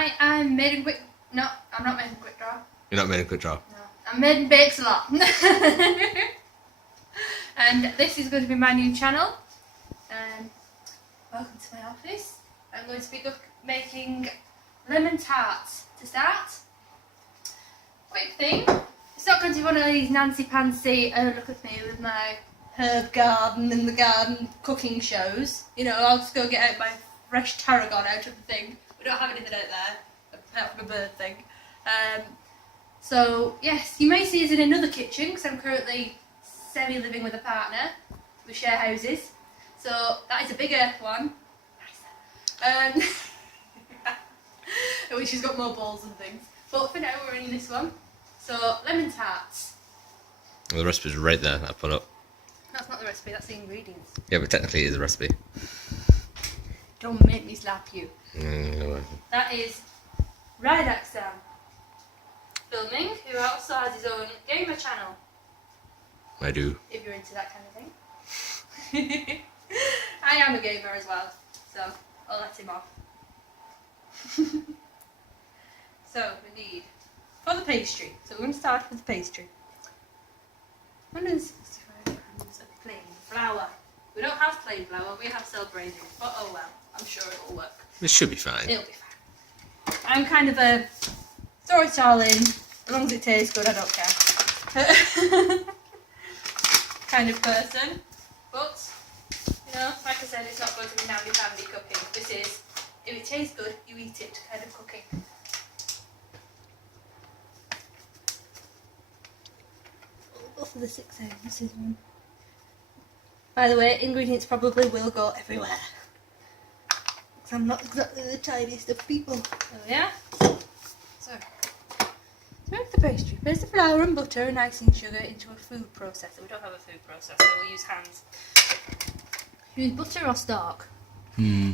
I am Maiden Quick... No, I'm not Maiden Quick Draw. You're not Maiden Quick Draw? No, I'm MaidenBakesAlot. And this is going to be my new channel. Welcome to my office. I'm going to be making lemon tarts to start. Quick thing. It's not going to be one of these Nancy Pansy, oh look at me with my herb garden in the garden cooking shows. You know, I'll just go get out my fresh tarragon out of the thing. We don't have anything out there, apart from a bird thing. So, yes, you may see us in another kitchen, because I'm currently semi-living with a partner. We share houses. So, that is a bigger one. Which has got more balls and things. But for now, we're in this one. So, lemon tarts. Well, the recipe's right there, I put up. That's not the recipe, that's the ingredients. Yeah, but technically it is a recipe. Don't make me slap you. No. That is Rydaxan filming, who also has his own gamer channel. I do. If you're into that kind of thing. I am a gamer as well, so I'll let him off. So we need, for the pastry, so we're going to start with the pastry. 165 grams of plain flour. We don't have plain flour, we have celebrated, but oh well, I'm sure it'll work. This should be fine. It'll be fine. I'm kind of a throw it all in, as long as it tastes good, I don't care. Kind of person, but you know, like I said, it's not going to be namby-pamby cooking. This is, if it tastes good, you eat it kind of cooking. We'll go for the 6 ounces one. By the way, ingredients probably will go everywhere. Because I'm not exactly the tiniest of people. Oh yeah? So, to make the pastry, place the flour and butter and icing sugar into a food processor. We don't have a food processor, we'll use hands. Use butter or stark? Hmm.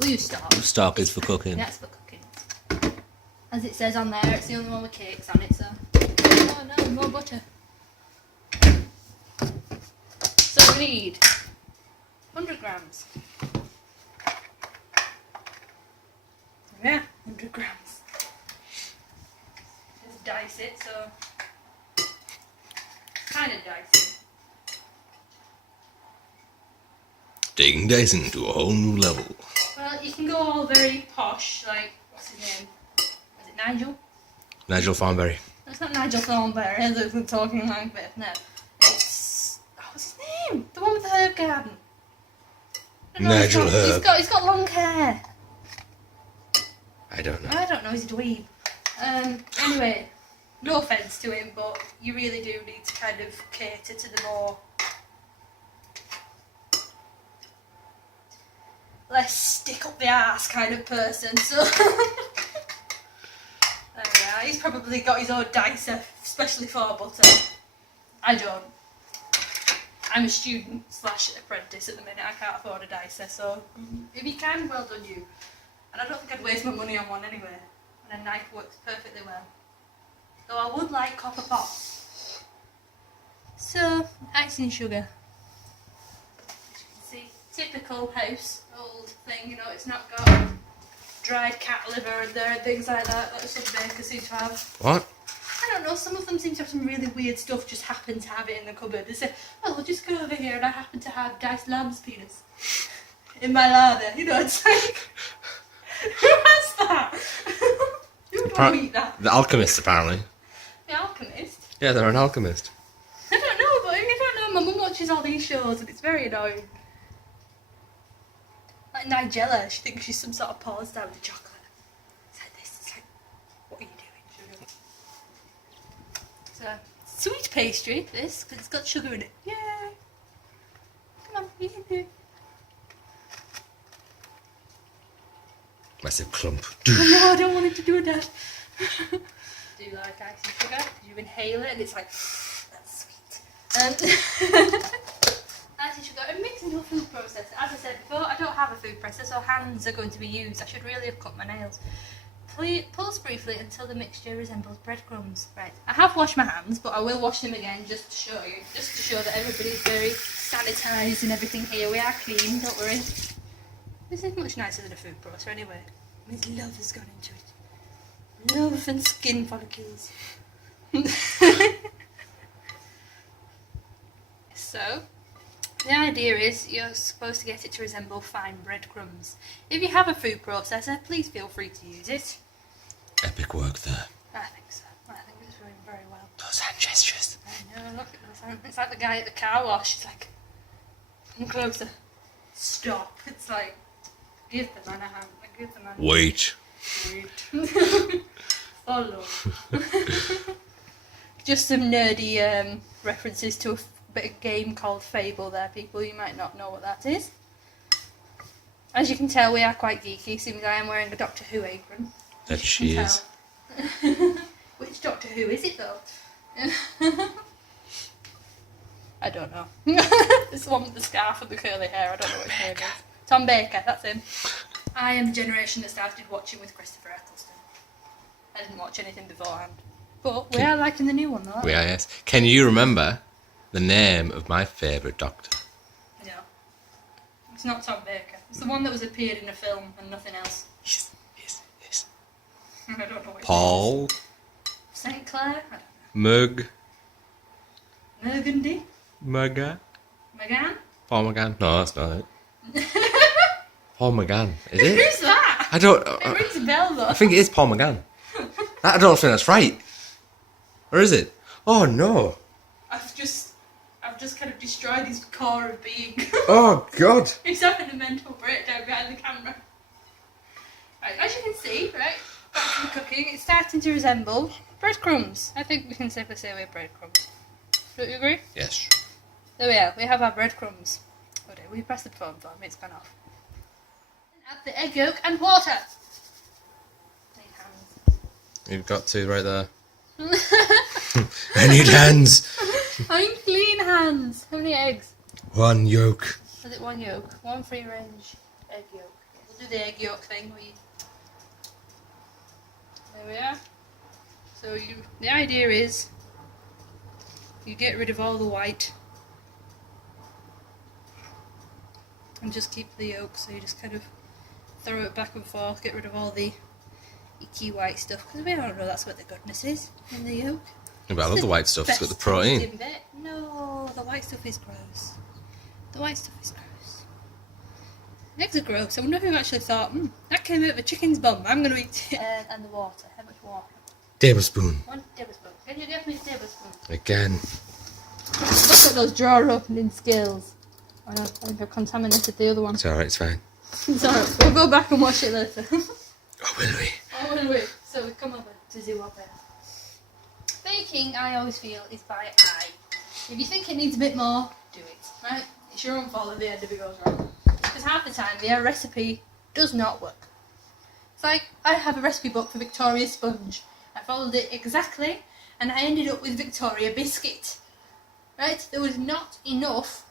We'll use stark. Stark is for cooking. That's for cooking. As it says on there, it's the only one with cakes on it, so... Oh no, more butter. So we need 100 grams. Yeah, 100 grams. Just dice it, so... kind of dice it. Taking dicing to a whole new level. Well, you can go all very posh, like, what's his name? Is it Nigel? Nigel Farnberry. It's not Nigel Thornberry, as I'm talking like this, no. It's, what's his name? The one with the herb garden. Nigel Herb. He's got long hair. I don't know. I don't know, he's a dweeb. Anyway, no offence to him, but you really do need to kind of cater to the more... less stick up the arse kind of person, so... Yeah, he's probably got his own dicer, especially for butter. I don't. I'm a student / apprentice at the minute, I can't afford a dicer, so if you can, well done you. And I don't think I'd waste my money on one anyway, and a knife works perfectly well. Though I would like copper pots. So, icing sugar. As you can see, typical house, old thing, you know, it's not got dried cat liver in there and things like that some bakers seem to have. What? I don't know, some of them seem to have some really weird stuff, just happen to have it in the cupboard. They say, oh, we'll just go over here and I happen to have diced lamb's penis in my larder. You know, it's like, who has that? Who would want to eat that? The alchemists, apparently. The alchemist? Yeah, they're an alchemist. I don't know, but I don't know, my mum watches all these shows and it's very annoying. Like Nigella, she thinks she's some sort of porn star with chocolate. It's like this, it's like, what are you doing, sugar? So, sweet pastry, this, because it's got sugar in it. Yay! Come on, you can do it. Massive clump. Oh no, I don't want it to do that. Do you like icing sugar? You inhale it and it's like, that's sweet. Icing sugar and mix into a food processor. As I said before, I don't have a food processor, so hands are going to be used. I should really have cut my nails. Pulse briefly until the mixture resembles breadcrumbs. Right, I have washed my hands, but I will wash them again just to show you, just to show that everybody's very sanitised and everything here. We are clean, don't worry. This is much nicer than a food processor anyway. His love has gone into it. Love and skin follicles. So, the idea is you're supposed to get it to resemble fine breadcrumbs. If you have a food processor, please feel free to use it. Epic work there. I think so. I think it's doing very well. Those hand gestures. I know, look at those hands. It's like the guy at the car wash. It's like, come closer. Stop. It's like, give the man a hand. Give the man a Wait. Wait. Follow. Just some nerdy references to a bit of game called Fable there, people. You might not know what that is. As you can tell, we are quite geeky, seeing I am wearing a Doctor Who apron. That she is. Which Doctor Who is it, though? I don't know. It's the one with the scarf and the curly hair. I don't know what his name is. Tom Baker, that's him. I am the generation that started watching with Christopher Eccleston. I didn't watch anything beforehand. But we are liking the new one, though. We are, yes. Can you remember the name of my favourite Doctor? No. It's not Tom Baker. It's the one that was appeared in a film and nothing else. Yes. I don't know what it Paul. is. St. Clair? I don't know. Mug. Burgundy? Mugga. McGann? Paul McGann. No, that's not it. Paul McGann. Is it? Who's that? I don't... It rings a bell, though. I think it is Paul McGann. I don't think that's right. Or is it? Oh, no. I've just kind of destroyed his core of being. Oh, God. He's having a mental breakdown behind the camera. Right, as you can see, right, back to the cooking, it's starting to resemble breadcrumbs. I think we can safely say we're breadcrumbs. Don't you agree? Yes. There we are, we have our breadcrumbs. Oh dear, we pressed the phone for me, it's gone off. Add the egg yolk and water. Need hands. You've got two right there. I need hands. I'm clean hands. How many eggs? One yolk. Is it one yolk? One free range egg yolk. We'll do the egg yolk thing. There we are. So the idea is you get rid of all the white and just keep the yolk. So you just kind of throw it back and forth, get rid of all the icky white stuff, because we all know that's what the goodness is in the yolk. Yeah, but I love the white stuff, it's got the Best protein. tasting bit. No, the white stuff is gross. The white stuff is gross. Eggs are gross. I wonder who actually thought, that came out of a chicken's bum, I'm going to eat it. And the water. How much water? Tablespoon. 1 tablespoon. Can you give me a tablespoon? Again. Look at those drawer opening skills. I think I've contaminated the other one. It's alright, it's fine. It's alright, we'll go back and watch it later. Oh, will we? Oh, will we? So we come over to do what there. Baking, I always feel, is by eye. If you think it needs a bit more, do it. Right? It's your own fault at the end if it goes wrong. Because half the time, the recipe does not work. It's like, I have a recipe book for Victoria sponge. I followed it exactly, and I ended up with Victoria biscuit. Right? There was not enough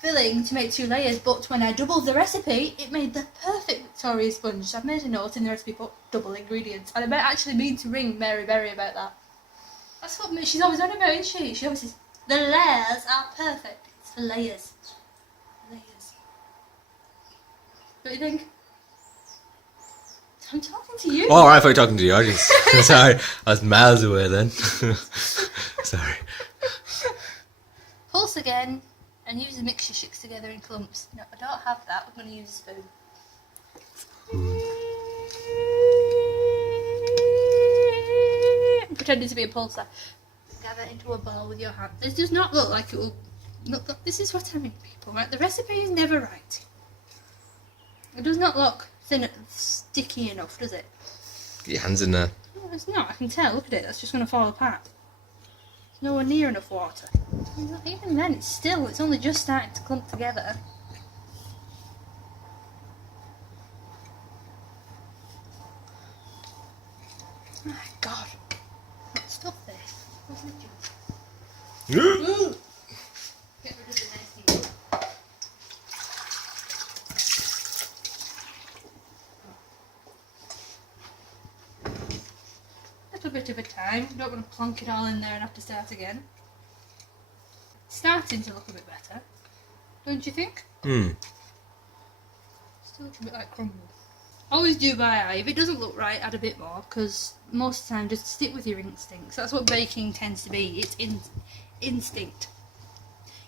filling to make 2 layers, but when I doubled the recipe, it made the perfect Victoria sponge. So I've made a note in the recipe book, double ingredients, and I might actually mean to ring Mary Berry about that. That's what she's always on about, isn't she? She always says, the layers are perfect. It's the layers. Layers. What do you think? I'm talking to you. Oh, alright, I thought you were talking to the audience. Sorry, I was miles away then. Sorry. Pulse again, and use the mixture shakes together in clumps. No, I don't have that. I'm going to use a spoon. Pretending to be a pulsar. Gather into a ball with your hand. This does not look like it will. Look, this is what I mean, people. Right? The recipe is never right. It does not look thin, sticky enough, does it? Get your hands in there. No, it's not. I can tell. Look at it. That's just going to fall apart. There's nowhere near enough water. Even then, it's only just starting to clump together. Oh my God. What stuff this? What's it doing? Ooh. Get rid of the nasty one. A little bit of a time. You don't want to plonk it all in there and have to start again. It's starting to look a bit better. Don't you think? Still looks a bit like crumble. always do by eye. If it doesn't look right, add a bit more, because most of the time just stick with your instincts. That's what baking tends to be. It's instinct.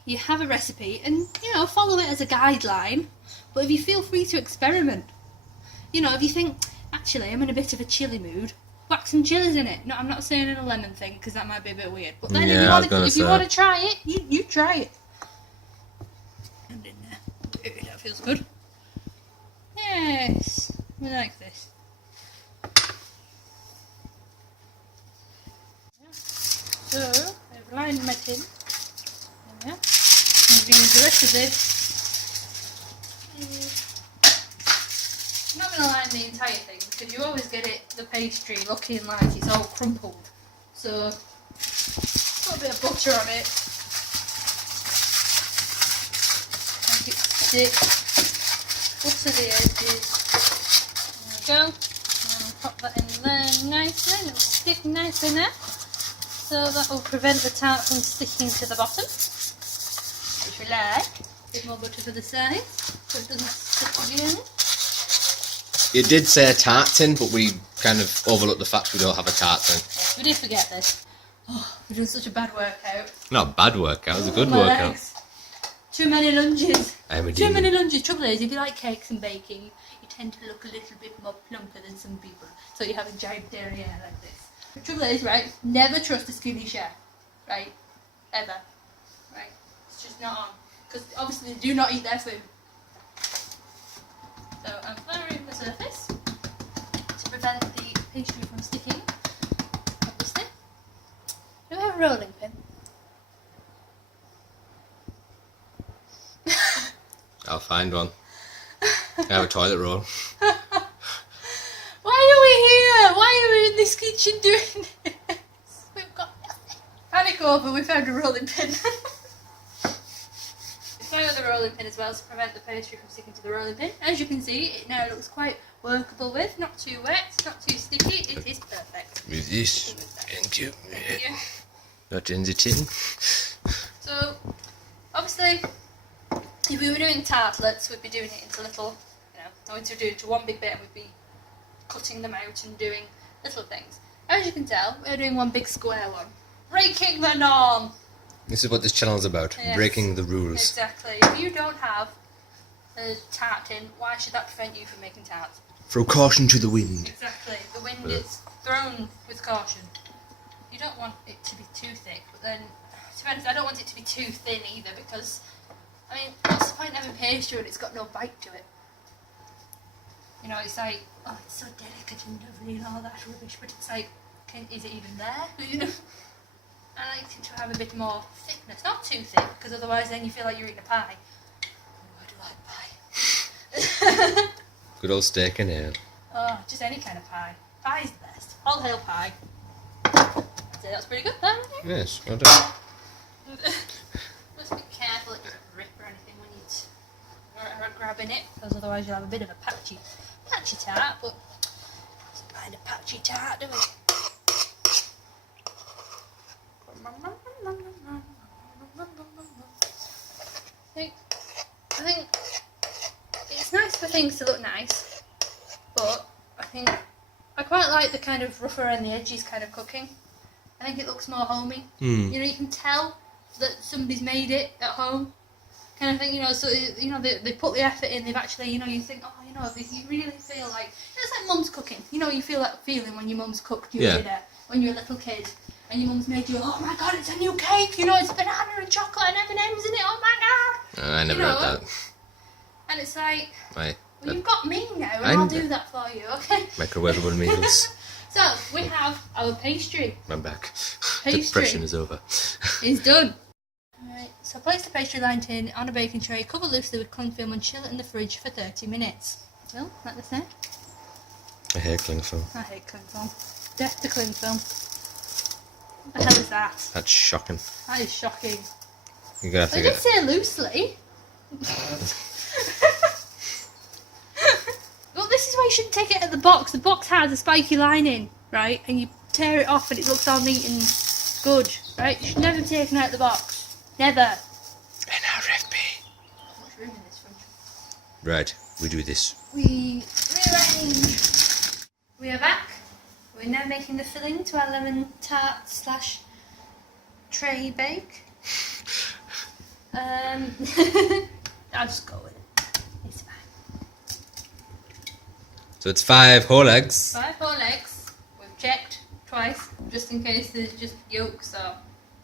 You have a recipe and, you know, follow it as a guideline, but if you feel free to experiment. You know, if you think, actually, I'm in a bit of a chilli mood, whack some chilies in it. No, I'm not saying in a lemon thing, because that might be a bit weird. But then if you want to try it, you try it. And in there. That feels good. Yes, we like this. So, I've lined my tin. There we are. I'm going to use the rest of this. I'm not going to line the entire thing because you always get it, the pastry, looking like it's all crumpled. So, put a bit of butter on it. Make it stick. Butter the edges. There we go. And pop that in there nicely. It'll stick nicely now. So that will prevent the tart from sticking to the bottom, which we like. A bit more butter for the sides, so it doesn't stick again. You did say a tart tin, but we kind of overlooked the fact we don't have a tart tin. Yes, we did forget this. Oh, we're doing such a bad workout. Not a bad workout, it was a good My workout. legs. Too many lunges. I'm a Too demon. many lunges. Trouble is, if you like cakes and baking, you tend to look a little bit more plumper than some people. So you have a giant derriere like this. The trouble is, right, never trust a skinny chef, right, ever, right, it's just not on, because obviously they do not eat their food. So I'm flouring the surface to prevent the pastry from sticking, obviously. Do I have a rolling pin? I'll find one. I have a toilet roll. Why are we here? Why are we in this kitchen doing this? We've got nothing. Panic over, we found a rolling pin. We found the rolling pin as well to prevent the pastry from sticking to the rolling pin. As you can see, it now looks quite workable with, not too wet, not too sticky, it is perfect. With this, thank you. Not in the tin. So, obviously, if we were doing tartlets, we'd be doing it into little, you know, we would do it into one big bit and we'd be cutting them out and doing little things. As you can tell, we're doing one big square one. Breaking the norm! This is what this channel is about, Yes. breaking the rules. Exactly. If you don't have a tart tin, why should that prevent you from making tarts? Throw caution to the wind. Exactly. The wind is thrown with caution. You don't want it to be too thick, but then, to be honest, I don't want it to be too thin either because, I mean, what's the point of having pastry when it's got no bite to it? You know, it's like, oh, it's so delicate and lovely and all that rubbish, but it's like, is it even there? You know? I like it to have a bit more thickness, not too thick, because otherwise then you feel like you're eating a pie. Oh, I do like pie. Good old steak and ale. Oh, just any kind of pie. Pie's the best. All hail pie. I'd say that's pretty good, that, isn't it? Yes, well done. Must be careful it doesn't rip or anything when you're grabbing it, because otherwise you'll have a bit of a patchy tart, but don't mind a patchy tart, do we? I think it's nice for things to look nice, but I think I quite like the kind of rougher around the edges kind of cooking. I think it looks more homey. You know, you can tell that somebody's made it at home, kind of thing. You know, so you know they put the effort in. They've actually, you know, you think, oh, you know, you really feel like it's like mum's cooking. You know, you feel that feeling when your mum's cooked you dinner when you're a little kid. And your mum's made you, oh my god, it's a new cake, you know, it's banana and chocolate and M&M's in it, oh my god! I never had that. And it's like, Right. well, you've got me now, and I'll do that for you, okay? Microwavable meals. So, we have our pastry. I'm back. Pastry. Depression is over. It's done. Alright, so place the pastry lined tin on a baking tray, cover loosely with cling film and chill it in the fridge for 30 minutes. Well, like this there. I hate cling film. I hate cling film. Death to cling film. What the hell is that? That's shocking. That is shocking. You're gonna have to I did say loosely. Well, this is why you shouldn't take it out of the box. The box has a spiky lining, right? And you tear it off and it looks all neat and good, right? You should never be taken out of the box. Never. NRFP. How much room in this fridge? Right, we do this. We rearrange change. We are back. We're now making the filling to our lemon tart slash tray bake. I'll just go with it. It's fine. So it's 5 whole eggs. 5 whole eggs. We've checked twice, just in case there's just yolks or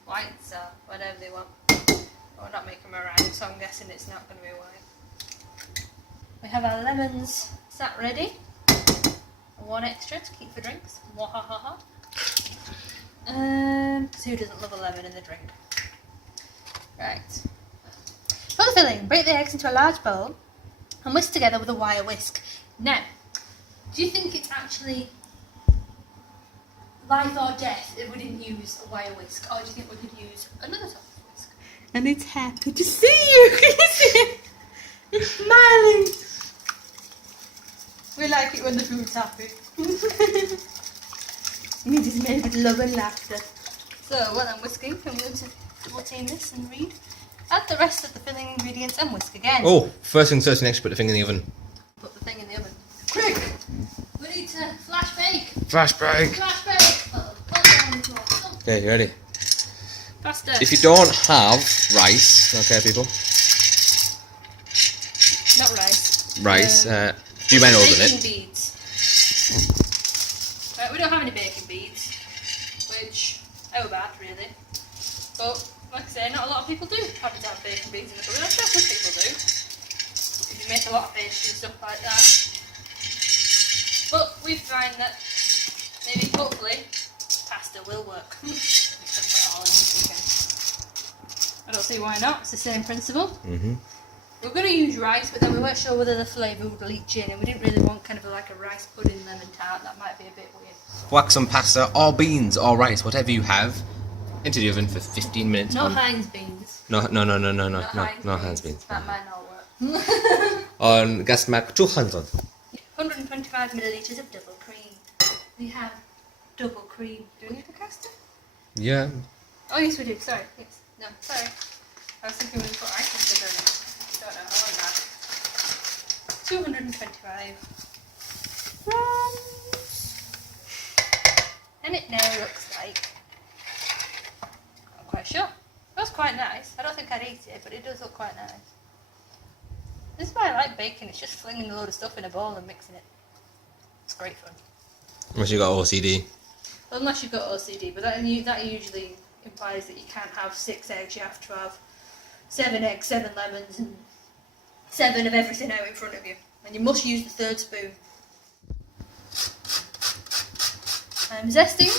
whites or whatever they want. We're not making meringue, so I'm guessing it's not going to be white. We have our lemons sat ready. 1 extra to keep for drinks. Wahahaha. Because who doesn't love a lemon in the drink? Right. For the filling, break the eggs into a large bowl and whisk together with a wire whisk. Now, do you think it's actually life or death if we didn't use a wire whisk, or do you think we could use another type of whisk? And it's happy to see you. Can you see it? It's smiling. We like it when the food's happy. It is made with love and laughter. So while I'm whisking, I'm going to double team this and read. Add the rest of the filling ingredients and whisk again. Oh, first things first, next put the thing in the oven. Put the thing in the oven. Quick! We need to flash bake. Flash bake. Flash bake. Okay, you ready? Faster. If you don't have rice, okay, people. Not rice. Rice. Do you mind holding baking it? beads. We don't have any baking beads, which oh bad really. But like I say, not a lot of people do happen to have baking beads in the cupboard. I'm sure some people do. If you make a lot of pastry and stuff like that. But we find that maybe, hopefully, pasta will work. I don't see why not. It's the same principle. Mm-hmm. We were going to use rice, but then we weren't sure whether the flavour would leach in, and we didn't really want kind of like a rice pudding lemon tart. That might be a bit weird. Whack some pasta or beans or rice, whatever you have, into the oven for 15 minutes. No Heinz beans. No Not Heinz beans. That might not work. On Gasmark 200. 125 millilitres of double cream. We have double cream. Do we need the caster? Yeah. Oh yes we do, sorry. Yes. No, sorry. I was thinking we would put icing sugar in it. Don't know, I want that. 225 grams. And it now looks like, I'm quite sure. That's quite nice. I don't think I'd eat it, but it does look quite nice. This is why I like baking, it's just flinging a load of stuff in a bowl and mixing it. It's great fun. Unless you got OCD. Well, unless you've got OCD, but that usually implies that you can't have 6 eggs, you have to have 7 eggs, 7 lemons, and 7 of everything out in front of you. And you must use the 3rd spoon. I'm zesting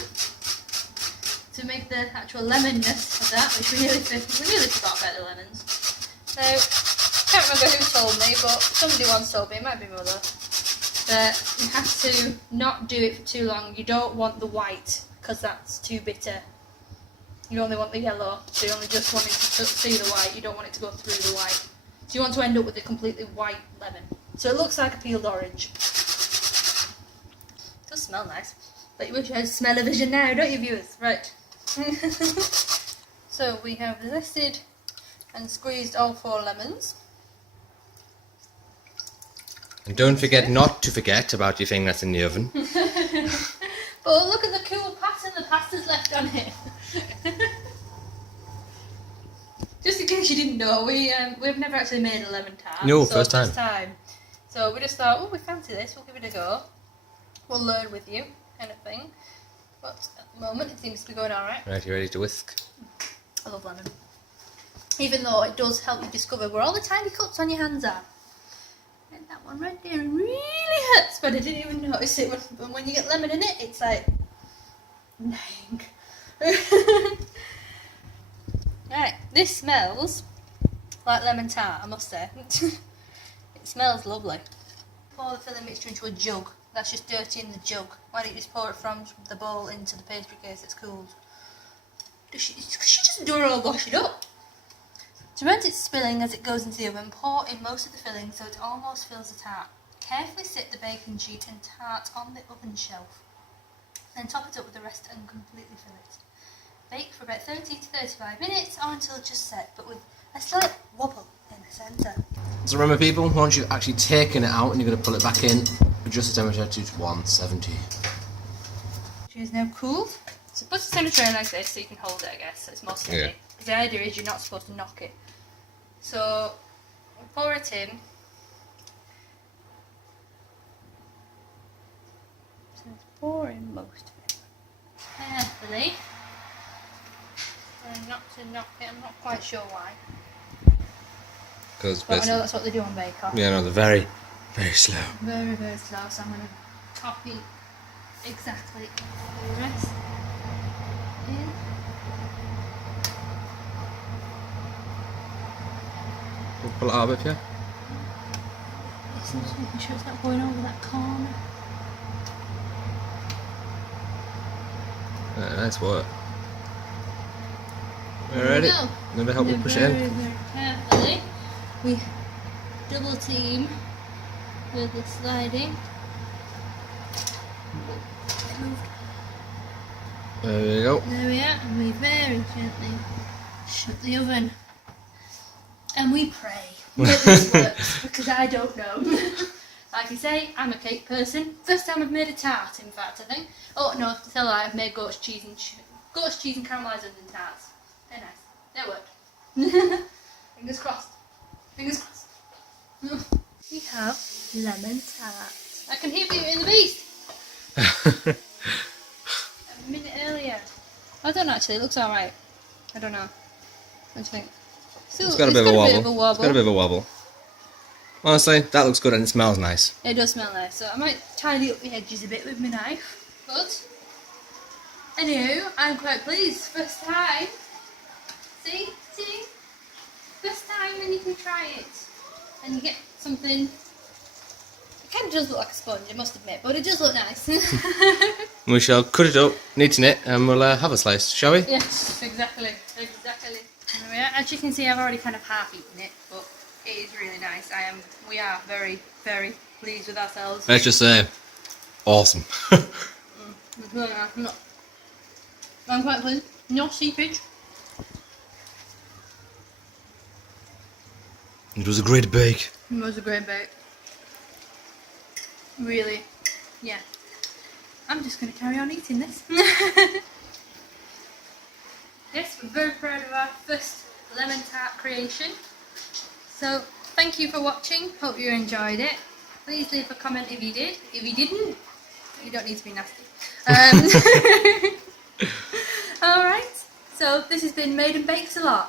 to make the actual lemonness of that, which we nearly forgot about the lemons. Now, I can't remember who told me, but somebody once told me, it might be Mother, that you have to not do it for too long. You don't want the white, because that's too bitter. You only want the yellow, so you only just want it to see the white, you don't want it to go through the white. So you want to end up with a completely white lemon. So it looks like a peeled orange. It does smell nice. But you wish you had smell-o-vision now, don't you, viewers? Right. So we have zested and squeezed all 4 lemons. And don't forget not to forget about your thing that's in the oven. But look at the cool pattern the pasta's left on it. Just in case you didn't know, we've never actually made a lemon tart. No, so first time. So we just thought, oh, we fancy this, we'll give it a go. We'll learn with you, kind of thing. But at the moment, it seems to be going alright. Right, you ready to whisk? I love lemon. Even though it does help you discover where all the tiny cuts on your hands are. And that one right there really hurts, but I didn't even notice it. When you get lemon in it, it's like, dang. Right, this smells like lemon tart, I must say. It smells lovely. Pour the filling mixture into a jug. That's just dirty in the jug. Why don't you just pour it from the bowl into the pastry case that's cooled? She just don't wash it up. To prevent it spilling as it goes into the oven, pour in most of the filling so it almost fills the tart. Carefully sit the baking sheet and tart on the oven shelf. Then top it up with the rest and completely fill it. Bake for about 30 to 35 minutes or until just set, but with a slight wobble in the centre. So remember people, once you've actually taken it out and you're going to pull it back in, Adjust the temperature to 170. Which is now cooled. So put it in a tray like this so you can hold it, I guess, so it's more steady. Yeah. Because the idea is you're not supposed to knock it. So we'll pour it in. So it's pouring most of it. Carefully. And not to knock it, I'm not quite sure why. Because But I know that's what they do on Bake Off. yeah, no, they're very, very slow. Very, very slow, so I'm going to copy exactly the rest in. We'll pull it out a bit, yeah? Yes, I'm just making sure it's not going over that corner. Nice work. There Ready? we go. Let me help you push it Very, in. very carefully. We double team with the sliding. There we go. There we are, and we very gently shut the oven. And we pray that this works, because I don't know. Like I say, I'm a cake person. First time I've made a tart, in fact, I think. Oh no, to tell a lie, I've made goat's cheese and caramelised onion tarts. They're nice. They worked. Fingers crossed. Fingers crossed. We have lemon tart. I can hear Beauty and the Beast. A minute earlier. I don't know actually, it looks alright. I don't know. What do you think? Still, It's got a bit of a wobble. wobble. It's got a bit of a wobble. Honestly, that looks good and it smells nice. It does smell nice, so I might tidy up the edges a bit with my knife. But, anywho, I'm quite pleased. First time. See? First time and you can try it. And you get something. It kind of does look like a sponge, I must admit, but it does look nice. We shall cut it up, neaten it, and we'll have a slice, shall we? Yes, exactly. There we are. As you can see, I've already kind of half eaten it, but it is really nice. We are very, very pleased with ourselves. Let's just say, awesome. It's really nice. I'm quite pleased. No seepage. It was a great bake. It was a great bake. Really, yeah. I'm just going to carry on eating this. Yes, we're very proud of our first lemon tart creation. So, thank you for watching. Hope you enjoyed it. Please leave a comment if you did. If you didn't, you don't need to be nasty. Alright, so this has been MaidenBakesAlot.